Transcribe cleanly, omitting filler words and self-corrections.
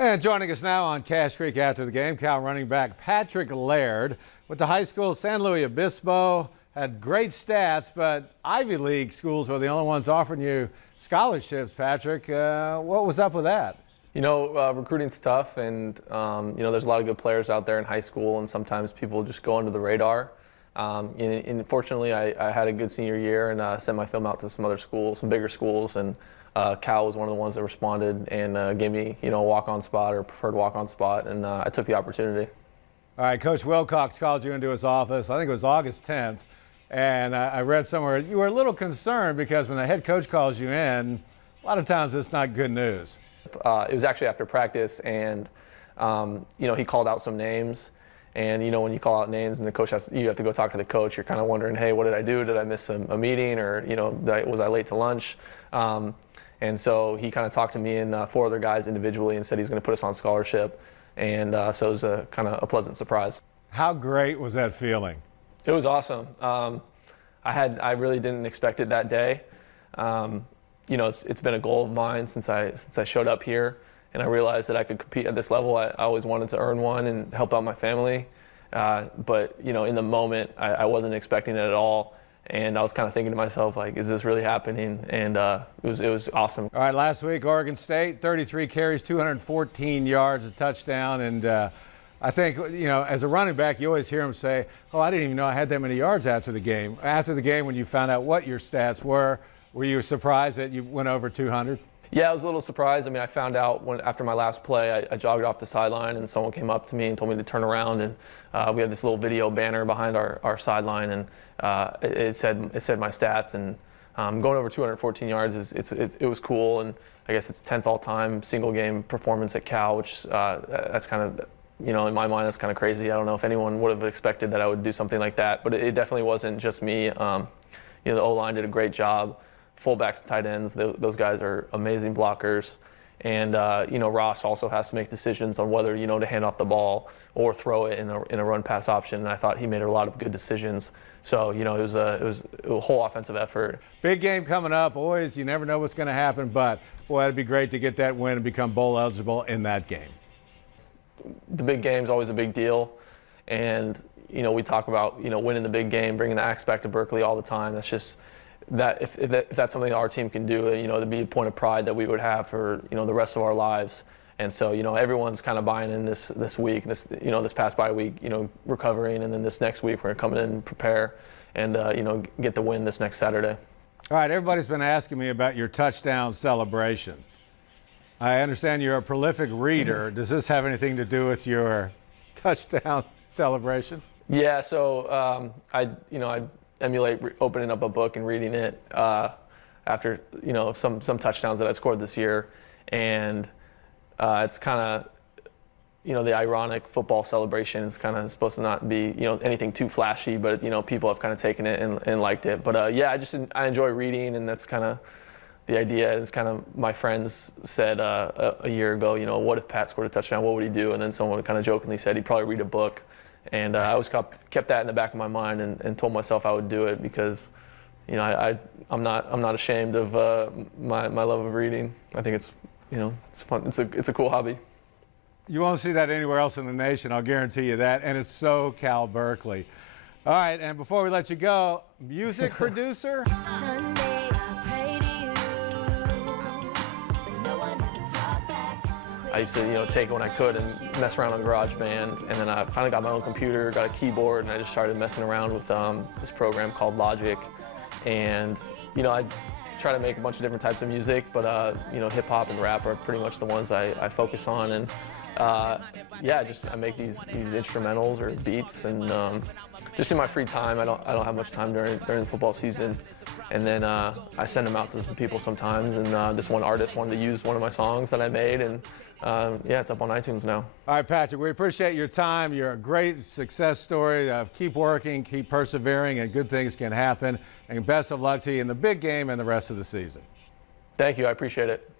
And joining us now on Cash Creek after the game, Cal running back Patrick Laird with the high school San Luis Obispo. Had great stats, but Ivy League schools were the only ones offering you scholarships, Patrick. What was up with that? You know, recruiting's tough, and you know, there's a lot of good players out there in high school, and sometimes people just go under the radar. And fortunately, I had a good senior year and sent my film out to some other schools, some bigger schools, and Cal was one of the ones that responded and gave me, you know, a walk-on spot or preferred walk-on spot, and I took the opportunity. All right, Coach Wilcox called you into his office. I think it was August 10th, and I read somewhere you were a little concerned because when the head coach calls you in, a lot of times it's not good news. It was actually after practice, and you know, he called out some names. And you know, when you call out names and the coach you have to go talk to the coach, you're kind of wondering, hey, what did I do? Did I miss a meeting, or you know, was I late to lunch? And so he kind of talked to me and four other guys individually and said he's going to put us on scholarship. And so it was a kind of a pleasant surprise. How great was that feeling? It was awesome. I really didn't expect it that day. You know, it's been a goal of mine since I showed up here, and I realized that I could compete at this level. I always wanted to earn one and help out my family. But you know, in the moment, I wasn't expecting it at all. And I was kind of thinking to myself, like, is this really happening? And it was awesome. All right, last week, Oregon State, 33 carries, 214 yards, a touchdown. And I think, you know, as a running back, you always hear them say, oh, I didn't even know I had that many yards after the game. After the game, when you found out what your stats were you surprised that you went over 200? Yeah, I was a little surprised. I mean, I found out after my last play, I jogged off the sideline, and someone came up to me and told me to turn around, and we had this little video banner behind our sideline, and it said my stats, and going over 214 yards it was cool, and I guess it's 10th all-time single-game performance at Cal, which that's kind of, you know, in my mind, that's kind of crazy. I don't know if anyone would have expected that I would do something like that, but it definitely wasn't just me. You know, the O-line did a great job. Fullbacks, tight ends, those guys are amazing blockers. And, you know, Ross also has to make decisions on whether, you know, to hand off the ball or throw it in a run-pass option. And I thought he made a lot of good decisions. So, you know, it was a whole offensive effort. Big game coming up. Always, you never know what's going to happen. But, boy, it'd be great to get that win and become bowl eligible in that game. The big game's always a big deal. And, you know, we talk about, you know, winning the big game, bringing the axe back to Berkeley all the time. That's just that if that's something our team can do, you know, to be a point of pride that we would have for, you know, the rest of our lives. And so, you know, everyone's kind of buying in this week, you know, this past bye week, you know, recovering, and then this next week we're coming in and prepare and, you know, get the win this next Saturday. All right, everybody's been asking me about your touchdown celebration. I understand you're a prolific reader. Does this have anything to do with your touchdown celebration? Yeah, so I emulate opening up a book and reading it after, you know, some touchdowns that I've scored this year, and it's kind of, you know, the ironic football celebration is kind of supposed to not be, you know, anything too flashy, but you know, people have kind of taken it and liked it. But yeah, I enjoy reading, and that's kind of the idea. It's kind of, my friends said a year ago, you know, what if Pat scored a touchdown? What would he do? And then someone kind of jokingly said he'd probably read a book. And I always kept that in the back of my mind and told myself I would do it because, you know, I'm not ashamed of my love of reading. I think it's, you know, it's fun. It's a cool hobby. You won't see that anywhere else in the nation, I'll guarantee you that. And it's so Cal Berkeley. All right, and before we let you go, music producer. I used to, you know, take it when I could and mess around on GarageBand, and then I finally got my own computer, got a keyboard, and I just started messing around with this program called Logic. And, you know, I try to make a bunch of different types of music, but, you know, hip-hop and rap are pretty much the ones I focus on. And, yeah, I make these instrumentals or beats, and just in my free time. I don't have much time during the football season. And then I send them out to some people sometimes, and this one artist wanted to use one of my songs that I made, and yeah, it's up on iTunes now. All right, Patrick, we appreciate your time. You're a great success story. Keep working, keep persevering, and good things can happen. And best of luck to you in the big game and the rest of the season. Thank you. I appreciate it.